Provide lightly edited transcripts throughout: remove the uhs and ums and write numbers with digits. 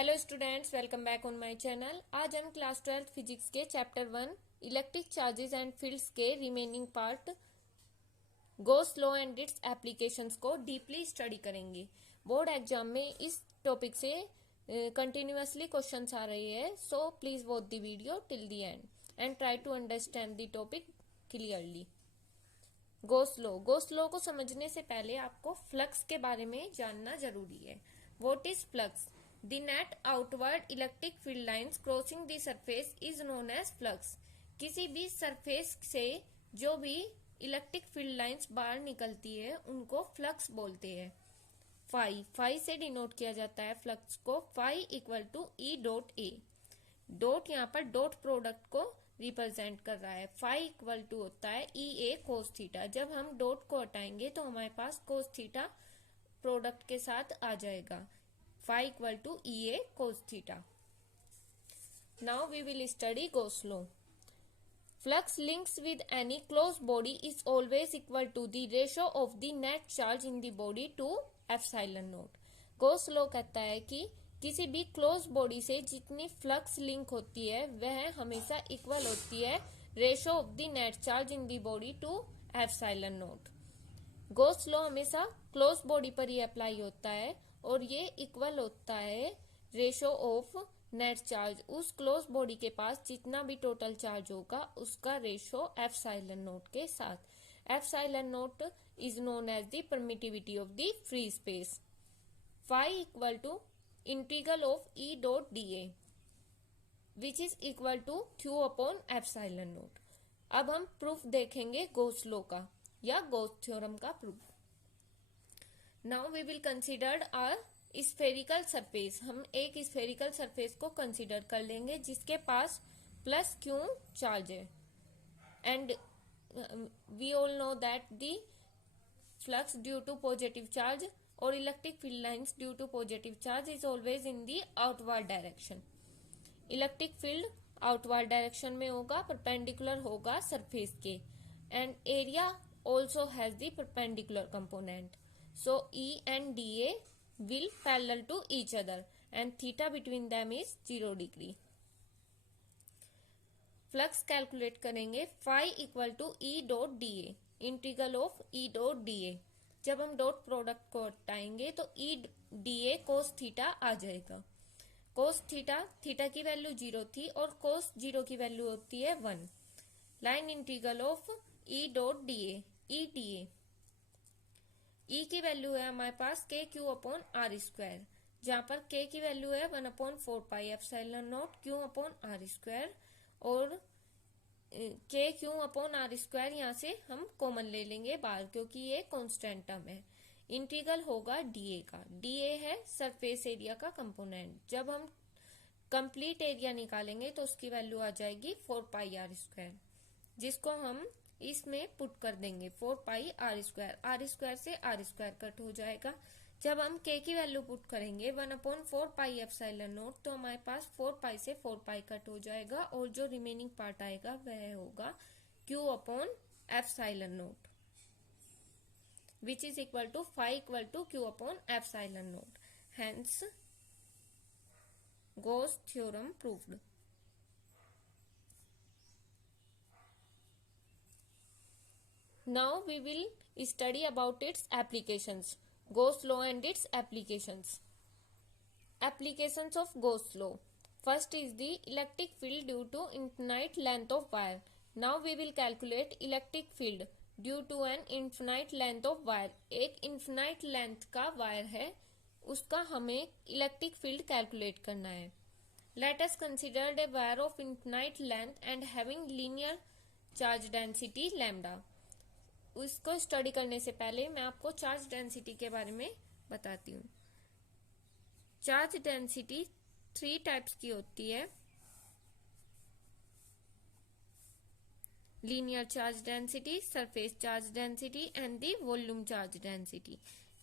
Hello students, welcome back on my channel. आज हम class 12 physics के chapter 1 electric charges and fields के remaining part Gauss law and its applications को deeply study करेंगे। Board exam में इस topic से कंटिन्यूअसली क्वेश्चंस आ रहे हैं, so please watch the video till the end and try to understand the topic clearly. Gauss law को समझने से पहले आपको फ्लक्स के बारे में जानना जरूरी है। What is flux? The net outward electric field lines crossing the surface is known as flux. किसी भी सरफेस से जो भी इलेक्ट्रिक फील्ड लाइंस बाहर निकलती है उनको फ्लक्स बोलते हैं। फाई से डिनोट किया जाता है फ्लक्स को। Phi equal to E dot A. Dot यहाँ पर डॉट प्रोडक्ट को रिप्रेजेंट कर रहा है। फाई इक्वल टू होता है ई ए कोस थीटा। जब हम डॉट को हटाएंगे तो हमारे पास कोस थीटा प्रोडक्ट के साथ आ जाएगा। Phi equal to EA cos theta. Now we will study Gauss law. Flux links with any closed body is always equal to the ratio of the net charge in the body to epsilon naught. Gauss law कहता है कि किसी भी close body से जितनी flux link होती है वह हमेशा इक्वल होती है ratio of the net charge in the body to epsilon nought. Gauss law हमेशा क्लोज बॉडी पर ही अप्लाई होता है और ये इक्वल होता है रेशो ऑफ नेट चार्ज। उस क्लोज बॉडी के पास जितना भी टोटल चार्ज होगा उसका रेशो एप्सिलॉन नॉट के साथ। Epsilon nought is known as the permittivity of the free space. Phi equal to integral of E dot D A which is equal to Q upon epsilon nought. अब हम proof देखेंगे Gauss law का या Gauss theorem का proof. Now we will consider our spherical surface. हम एक spherical surface को consider कर लेंगे जिसके पास प्लस क्यू चार्ज है and we all know that the flux due to positive charge और electric field lines due to positive charge is always in the outward direction. Electric field outward direction में होगा, perpendicular होगा surface के and area also has the perpendicular component. So E and dA will parallel to each other and theta between them is 0 degree. Flux calculate करेंगे phi equal to E dot DA, integral of E dot DA। जब हम dot product को हटाएंगे तो E DA cos theta आ जाएगा। Cos theta की value 0 थी और कोस 0 की वैल्यू होती है 1। Line integral of E dot DA, E DA ई की वैल्यू है हमारे पास के क्यू अपॉन आर स्क्वायर, जहां पर के की वैल्यू है 1/4 pi epsilon nought Q upon R square और K Q upon R square यहाँ से हम कॉमन ले लेंगे बाहर क्योंकि ये कांस्टेंट टर्म है। इंटीग्रल होगा डीए का। डीए है सरफेस एरिया का कंपोनेंट। जब हम कंप्लीट एरिया निकालेंगे तो उसकी वैल्यू आ जाएगी 4 पाई आर स्क्वायर, जिसको हम इसमें पुट कर देंगे 4 पाई आर स्क्वायर से आर स्क्वायर कट हो जाएगा। जब हम के की वैल्यू पुट करेंगे 1/4 पाई एप्सिलॉन नॉट तो हमारे पास 4 पाई से 4 पाई कट हो जाएगा और जो रिमेनिंग पार्ट आएगा वह होगा Q upon epsilon nought which is equal to phi equal to Q upon epsilon nought. Hence Gauss theorem proved. Now we will study about its applications. Gauss law and its applications. Applications of Gauss law. First is the electric field due to infinite length of wire. Now we will calculate electric field due to an infinite length of wire. एक infinite length का wire है, उसका हमें electric field calculate करना है. Let us consider a wire of infinite length and having linear charge density lambda. उसको study करने से पहले मैं आपको चार्ज डेंसिटी के बारे में बताती हूँ। चार्ज डेंसिटी 3 टाइप्स की होती है। Linear charge density, surface charge density and the volume charge density.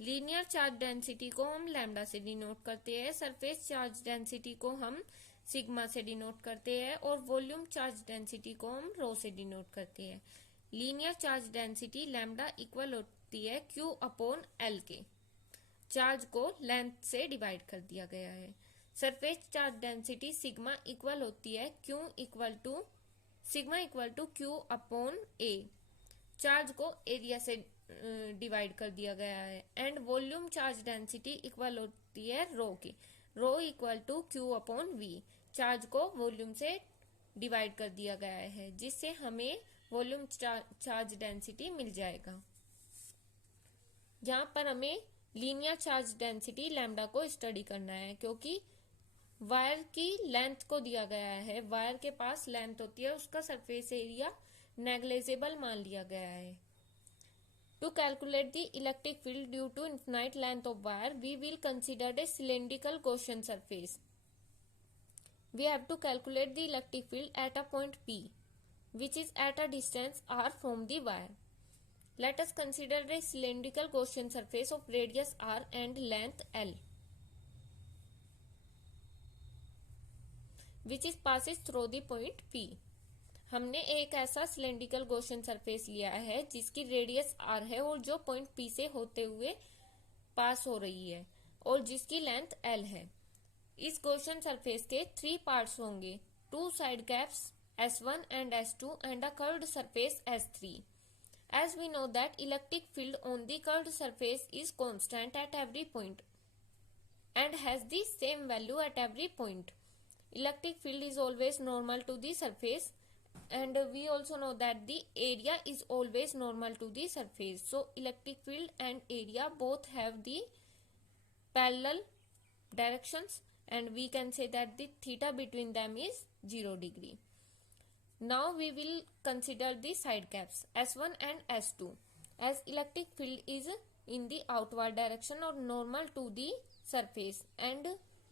Linear charge density को हम लैम्डा से डिनोट करते हैं, सरफेस चार्ज डेंसिटी को हम सिग्मा से डिनोट करते हैं और वॉल्यूम चार्ज डेंसिटी को हम रो से डिनोट करते हैं। Linear charge density lambda equal होती है क्यू अपॉन एल के। चार्ज को लेंथ से डिवाइड कर दिया गया है। Surface charge density sigma equal होती है sigma equal to Q upon A. Charge को एरिया से डिवाइड कर दिया गया है। And volume charge density equal होती है रो की। Rho equal to Q upon V. Charge को वॉल्यूम से डिवाइड कर दिया गया है, जिससे हमें वॉल्यूम चार्ज डेंसिटी मिल जाएगा। जहां पर हमें लीनियर चार्ज डेंसिटी लैम्डा को स्टडी करना है, क्योंकि वायर की लेंथ को दिया गया है। वायर के पास लेंथ होती है, उसका सरफेस एरिया नेग्लिजिबल मान लिया गया है। To calculate the electric field due to infinite length of wire, we will consider a cylindrical Gaussian surface. We have to calculate the electric field at a point P, which is at a distance r from the wire. Let us consider a cylindrical Gaussian surface of radius r and length L, which is passes through the point P. हमने एक ऐसा cylindrical Gaussian surface लिया है जिसकी radius r है और जो point P से होते हुए पास हो रही है और जिसकी लेंथ L है। इस गॉसियन सरफेस के 3 पार्ट्स होंगे, 2 side caps S1 and S2 and a curved surface S3. As we know that electric field on the curved surface is constant at every point and has the same value at every point. Electric field is always normal to the surface, and we also know that the area is always normal to the surface. So electric field and area both have the parallel directions, and we can say that the theta between them is 0 degree. Now we will consider the side caps S1 and S2. As electric field is in the outward direction or normal to the surface, and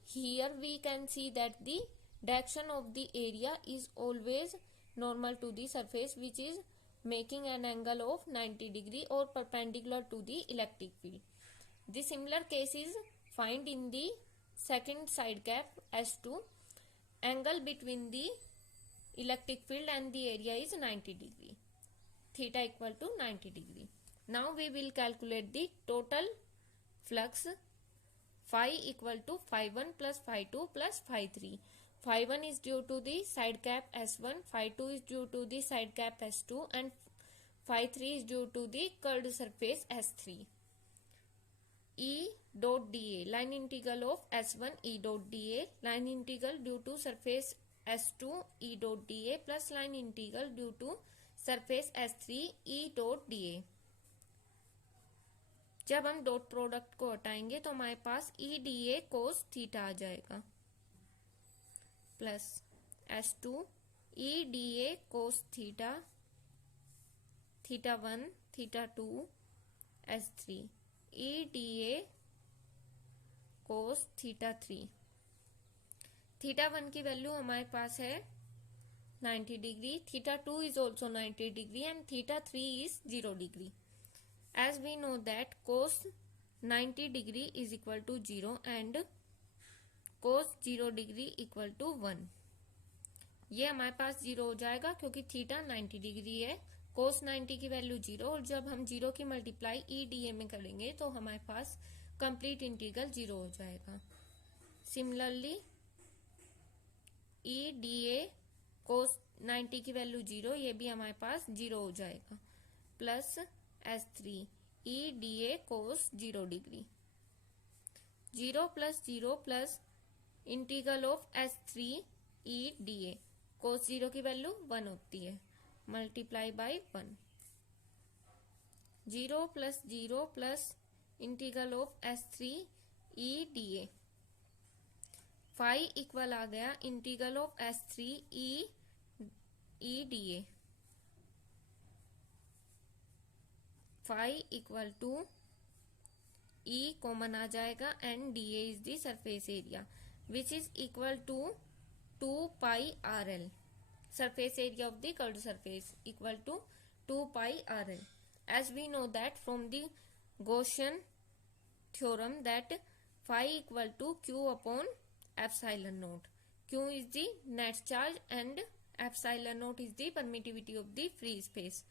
here we can see that the direction of the area is always normal to the surface, which is making an angle of 90 degree or perpendicular to the electric field. The similar case is found in the second side cap S2. Angle between the electric field and the area is 90 degree. Theta equal to 90 degree. Now we will calculate the total flux. Phi equal to phi1 plus phi2 plus phi3. Phi1 is due to the side cap S1, phi2 is due to the side cap S2, and phi3 is due to the curved surface S3. E dot dA, line integral of S1 E dot dA, line integral due to surface S2 E dot dA plus line integral due to surface S3 E dot dA. जब हम dot product को हटाएंगे तो हमारे पास E dA cos theta आ जाएगा plus S2 E dA cos theta, थीटा1 थीटा2 S3 E dA cos थीटा3। थीटा1 की वैल्यू हमारे पास है 90 डिग्री, थीटा2 is also 90 degree and थीटा3 is 0 degree. As we know that cos 90 degree is equal to 0 and cos 0 degree equal to 1. ये हमारे पास 0 हो जाएगा क्योंकि थीटा 90 डिग्री है, cos 90 की वैल्यू 0, और जब हम 0 की मल्टीप्लाई ई डी ए में करेंगे तो हमारे पास कंप्लीट इंटीग्रल 0 हो जाएगा। Similarly E d A cos 90 की वैल्यू 0, ये भी हमारे पास 0 हो जाएगा plus S3 E d A cos 0 degree. 0 plus 0 plus integral of S3 E d A, cos 0 की वैल्यू 1 होती है, multiply by 1। 0 plus 0 plus integral of S3 E d A, phi equal आ गया integral of S3 E d A, phi equal to E common आ जाएगा and d A is the surface area which is equal to 2 pi R L. Surface area of the curved surface equal to 2 pi RL. As we know that from the Gaussian theorem that phi equal to Q upon epsilon naught. Q is the net charge and epsilon naught is the permittivity of the free space.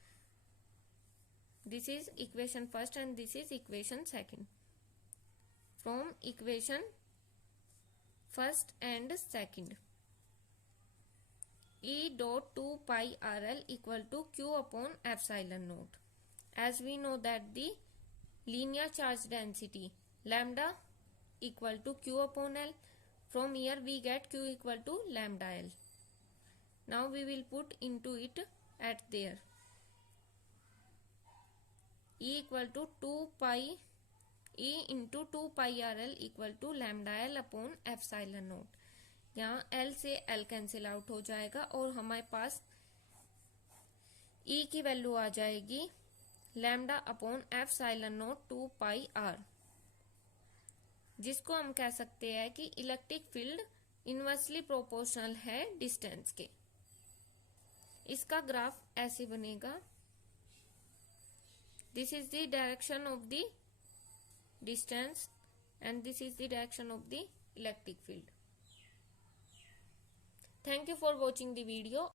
This is equation first and this is equation second. From equation first and second. E dot 2 pi RL equal to Q upon epsilon naught. As we know that the linear charge density lambda equal to Q upon L. From here we get Q equal to lambda L. Now we will put into it at there. E equal to 2 pi E into 2 pi RL equal to lambda L upon epsilon naught. यहाँ L से L cancel out हो जाएगा और हमारे पास E की value आ जाएगी lambda upon epsilon not 2 pi R, जिसको हम कह सकते हैं कि इलेक्ट्रिक फील्ड इनवर्सली प्रोपोर्शनल है डिस्टेंस के। इसका ग्राफ ऐसे बनेगा, this is the direction of the distance and this is the direction of the electric field. Thank you for watching the video.